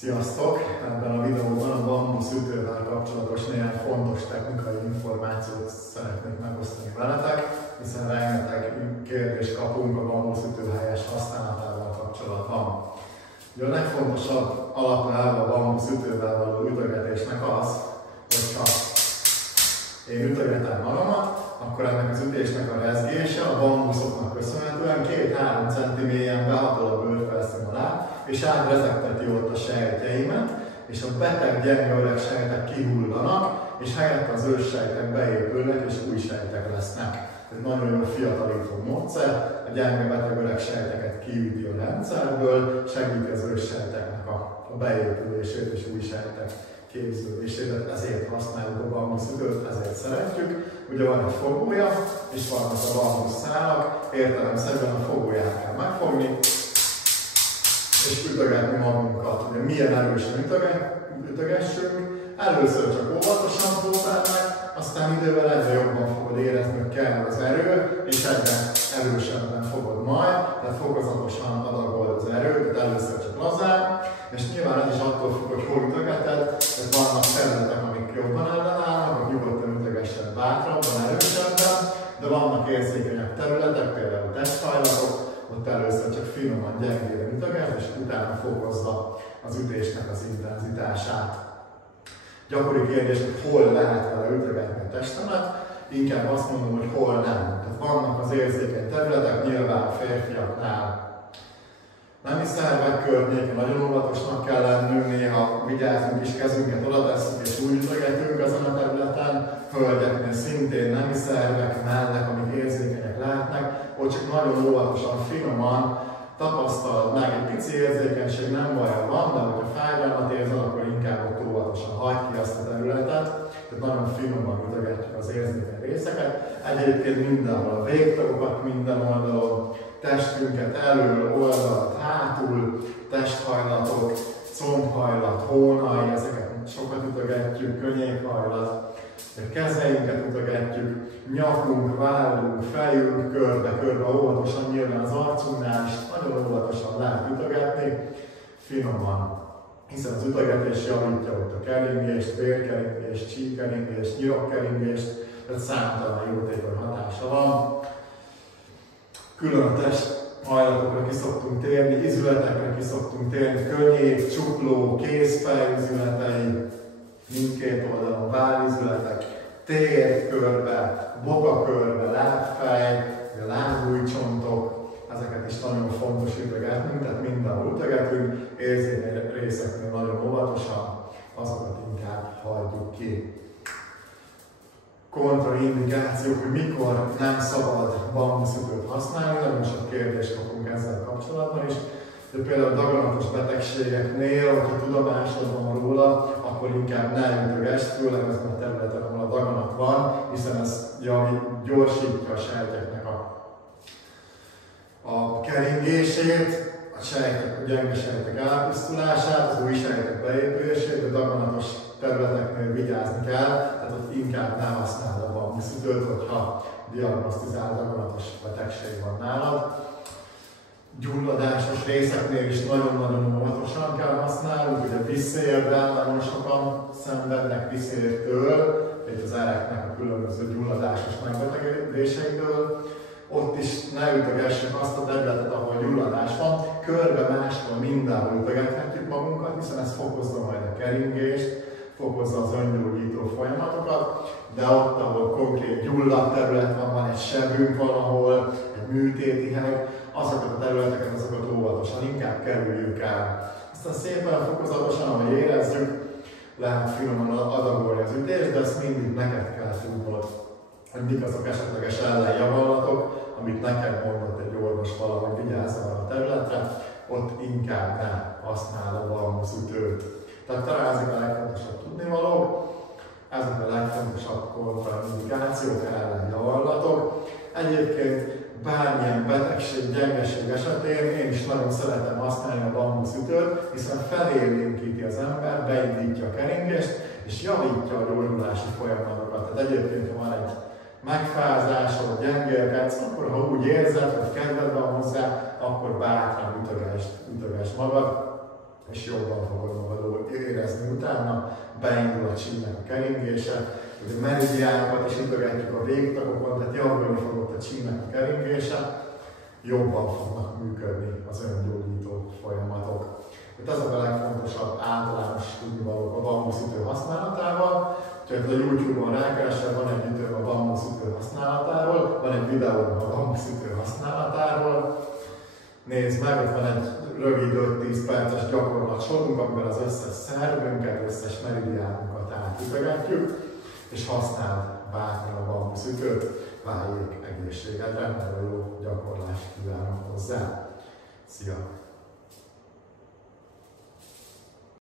Sziasztok! Ebben a videóban a bambusz ütővel kapcsolatos néhány fontos technikai információt szeretnék megosztani veletek, hiszen rengeteg kérdést kapunk a bambusz ütő helyes használatával kapcsolatban. Ugye a legfontosabb alapelve a bambusz ütővel való ütögetésnek az, hogyha én ütögetem magamat, akkor ennek az ütésnek a rezgése a bambuszoknak köszönhetően 2-3 cm mélyen behatol a bőrfelszín alá, és átrezegteti ott a sejtjeimet, és a beteg, gyenge öreg sejtek kihullanak, és helyette az őssejtek beépülnek, és új sejtek lesznek. Ez nagyon jó fiatalító módszer, a gyenge, beteg, öreg sejteket kiüti a rendszerből, segíti az őssejteknek a beépülését és új sejtek képződését, ezért használjuk a bambuszütőt, ezért szeretjük. Ugye van egy fogója, és vannak a bambuszszálak, értelemszerűen a fogóját kell megfogni, és ütögetni magunkat. Ugye milyen erősen ütögessünk, először csak óvatosan próbáld meg, aztán idővel egyre jobban fogod érezni, hogy kell az erő, és egyre erősebben fogod majd, tehát fokozatosan adagold az erőt, tehát először csak lazán, és nyilván ez is attól függ, hogy hol ütögeted, tehát vannak területek, amik jobban ellenállnak, hogy nyugodtan ütögessed bátrabban, erősebben, de vannak érzékenyebb területek, például testhajlatok, ott először csak finoman, gyengéden ütöget, és utána fokozza az ütésnek az intenzitását. Gyakori kérdés, hogy hol lehet vele ütögetni a testemet, inkább azt mondom, hogy hol nem. Tehát vannak az érzékeny területek, nyilván a férfiaknál nemi szervek környékén nagyon óvatosnak kell lennünk, néha vigyázzunk is, kezünket oda tesszük és úgy ütögetünk azon a területen, hölgyeknél szintén nemi szervek, mellek, amik érzékenyek lehetnek, ott csak nagyon óvatosan, finoman tapasztalod meg, egy pici érzékenység nem baj, van, de hogyha fájdalmat érzed, akkor inkább ott óvatosan hagyd ki azt a területet, tehát nagyon finoman ütögetjük az érzékeny részeket. Egyébként mindenhol a végtagokat, minden oldalon, testünket elől, oldalt, hátul, testhajlatok, combhajlat, hónai, ezeket sokat ütögetjük, könnyékhajlat, a kezeinket ütögetjük, nyakunk, vállunk, fejünk, körbe-körbe, óvatosan, nyilván az arcunknál is nagyon óvatosan lehet ütögetni, finoman. Hiszen az ütögetés javítja ott a keringést, vérkeringést, csíkeringést, nyirokkeringést, tehát számtalan jótékony hatása van. Külön a testhajlatokra ki szoktunk térni, izületekre ki szoktunk térni, könnyék, csukló, kézfej izületei, mindkét oldalon vállizületek, térkörbe, bokakörbe, lábfej, lábújcsontok, ezeket is nagyon fontos ütögetnünk, tehát mindenhol ütögetünk, érzékeny részeknél nagyon óvatosan, azokat inkább hagyjuk ki. Kontraindikációk, hogy mikor nem szabad bambuszütőt használni, nagyon sok kérdést kapunk ezzel kapcsolatban is. De például a daganatos betegségeknél, hogyha tudomásod van róla, akkor inkább ne ütögess, főleg azon a területen, ahol a daganat van, hiszen ez gyorsítja a sejteknek a keringését, a gyenge sejtek elpusztulását, az új sejtek beépülését, de daganatos területeknél vigyázni kell, tehát ott inkább ne használd a bambuszütőt, hogyha diagnosztizált daganatos betegség van nálad. Gyulladásos részeknél is nagyon-nagyon óvatosan kell használnunk, ugye viszérben nagyon sokan szenvednek viszértől, itt az ereknek a különböző gyulladásos megbetegedéseitől. Ott is ne ütögessük azt a területet, ahol gyulladás van, körbe máshol mindenhol ütögethetjük magunkat, hiszen ez fokozza majd a keringést, fokozza az öngyógyító folyamatokat, de ott, ahol konkrét gyulladt terület van egy sebünk valahol, egy műtéti hely, azokat a területeket, azokat óvatosan inkább kerüljük el. Aztán szépen, fokozatosan, ahogy érezzük, lehet finoman adagolni az ütést, de ezt mindig neked kell tudnod, hogy mik azok esetleges ellenjavallatok, amit neked mondott egy orvos valahogy vigyázz arra a területre, ott inkább ne használod a bambuszütőt. Tehát talán ezek a legfontosabb tudnivalók, ezek a legfontosabb kontraindikációk, ellenjavallatok. Egyébként bármilyen betegség, gyengeség esetén én is nagyon szeretem használni a bambuszütőt, hiszen felélénkíti az ember, beindítja a keringést, és javítja a gyógyulási folyamatokat. Tehát egyébként, ha van egy megfázásod, gyengélkedsz, akkor ha úgy érzed, hogy kedved van hozzá, akkor bátran ütögesd magad, és jobban fogod magad utána beindul a csímnek a keringése, hogy a meridiánokat is ütögetjük a végtagokon, tehát javulni fog ott a csímnek a keringése, jobban fognak működni az öngyógyító folyamatok. Tehát az a legfontosabb általános tudnivalók a bambuszütő használatával. Úgyhogy a YouTube-on rákeresel, van egy ütő a bambuszütő használatáról, van egy videó a bambuszütő használatáról. Nézd meg, ott van egy rövid 5-10 perces gyakorlatsorunk, amiben az összes szervünket, összes meridiánunkat átütögetjük, és használd bátran a bambuszütőt, váljék egészségedre, mert a jó gyakorlást kívánok hozzá. Szia!